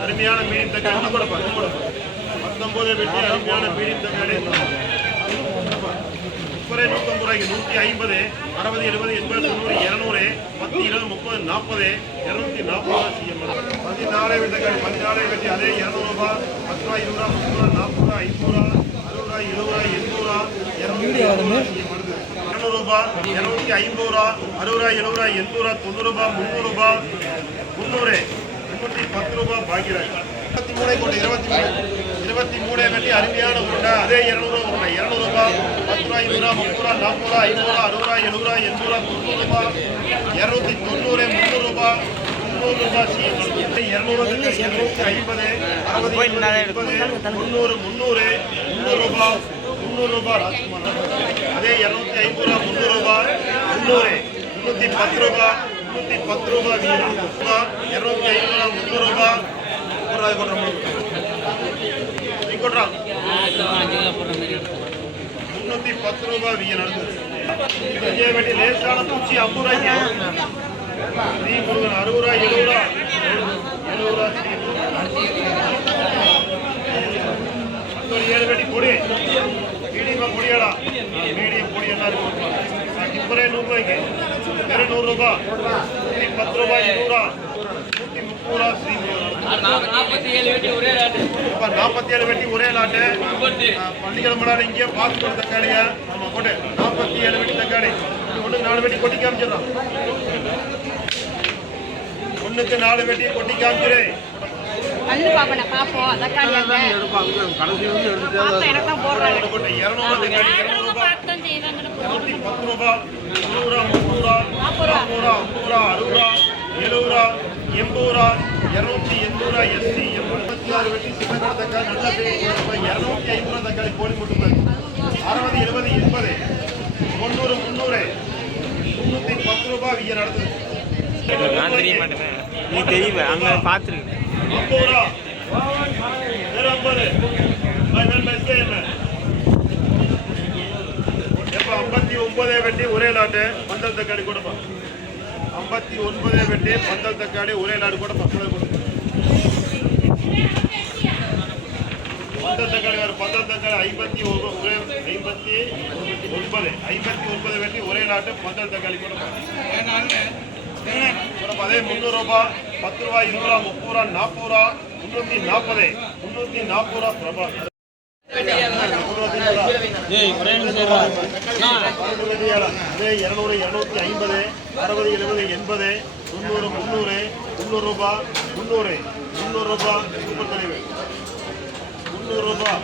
அருமையான மீடியம் தக்காளி 19 வெட்டி அருமையான மீடியம் தக்காளி 150 ரூபாய்க்கு 150 60 70 80 90 200 10 20 30 40 240 சிஎம் 14 வெட்டக்காளி 14 வெட்டி அதே 200 ரூபாய் 10 ரூபாய் 20 ரூபாய் 30 ரூபாய் 40 ரூபாய் 60 ரூபாய் 200 ரூபாய் 250 ரூபாய் 60 ரூபாய் 70 ரூபாய் 80 ரூபாய் 90 ரூபாய் 300 310 ரூபாய் பாக்கிராய் 23 வெட்டி அருமையான உருண்டை அதே 200 உருண்டை 200 ரூபாய் 10 ரூபாய் 20 ரூபாய் 30 ரூபாய் 40 ரூபாய் 60 ரூபாய் 70 ரூபாய் 90 ரூபாய் 290 300 ரூபாய் 300 ரூபாய் 250 300 ரூபாய் 300 ரூபாய் ராஜ்குமார் அதே 250 ரூபாய் 300 ரூபாய் 300 310 ரூபாய் 310 ரூபாய் 250 ரூபாய் 300 ரூபாய் கொட்டுறான் 310 ரூபாய் வீண் நடந்தது வெட்டி லேசான பூச்சி 50 ரூபாய்க்கு ஸ்ரீ முருகன் 60 ரூபாய் 70 ரூபாய் 70 ரூபாய் 7 வெட்டி பொடி மீடியமா பொடியாடா மீடியம் பொடி என்ன இருக்கும் டிப்பரே 100 ரூபாய்க்கு வேற 100 ரூபாய் 10 ரூபாய் 100 ரூபாய் 130 ரூபாய் ஸ்ரீ முருகன் 47 வெட்டி ஒரே லாட்டு பள்ளிக்கிழமை இங்கே பார்த்து தக்காளியா நம்ம போட்டு 47 வெட்டி தக்காளி ஒன்றுக்கு 4 வெட்டி கொட்டி காமிச்சிடலாம் ஒன்றுக்கு 4 வெட்டி கொட்டி காமிச்சிரு வெட்டி சின்ன தக்காளி நல்ல 250 தக்காளி கோழி முட்டை 60 70 80 90 300 310 ரூபாய் வீண் நடந்தது நீ தெரியுமா அங்க பாத்துருக்கு 50 ரூபாய் வேற 50 எப்ப 59 வெட்டி ஒரே லாட்டு பந்தல் தக்காளி கொடுப்பா 59 வெட்டி பந்தல் தக்காளி ஒரே லாட்டு கூட பக்கத்தில் கொடுப்பா பந்தல் தக்காளி வேறு பந்தல் தக்காளி 59 வெட்டி ஒரே லாட்டு பந்தல் தக்காளி கொடுப்பா அதே 300 ரூபாய் 10 ரூபாய் 20 ரூபாய் 30 ரூபாய் 40 ரூபாய் 340 ரூபாய் பிரபா அதே 200 250 60 70 80 90 300 ரூபாய் 300 ரூபாய் சூப்பர் தலைவர் 300 ரூபாய்